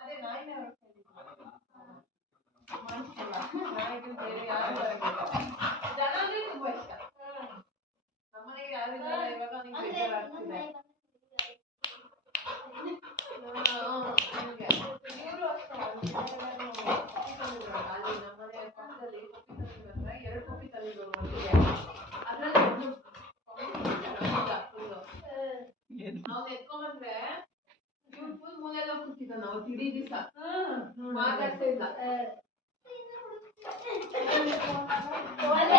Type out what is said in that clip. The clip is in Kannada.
ಅದೇ ನಾಯಿನೇ ನಾಯಿಗೆ ಬೇರೆ ಯಾರು ಜನ ಅಂದ್ರೆ ತುಂಬಾ ಇಷ್ಟ. ನಮ್ಮನೆಗೆ ಯಾರು ಇದ್ದಾರೆ ಇವಾಗ ನಿಮ್ಗೆ ಬೇಜಾರಾಗ್ತಿದೆ. ಇವರು ಅಷ್ಟೇ ಅಲ್ಲಿ ನಮ್ಮನೆ ಪಕ್ಕದಲ್ಲಿ ಪಪ್ಪಿ ತಂದಿದ್ರೆ 2 ಪಪ್ಪಿ ತಂದಿದ್ರು ಒಟ್ಟಿಗೆ. ಅದ್ರಲ್ಲಿ ಅವ್ನು ಎತ್ಕೊಂಡ್ಬಂದ್ರೆ ಇವ್ನು ಫುಲ್ ಮೂಲೆಲ್ಲ ಕೂತಿದ್ದ. ನಾವು ಇಡೀ ದಿವಸ ಮಾತಾಡ್ತಾ ಇಲ್ಲ. ಅಲ್ಲಿ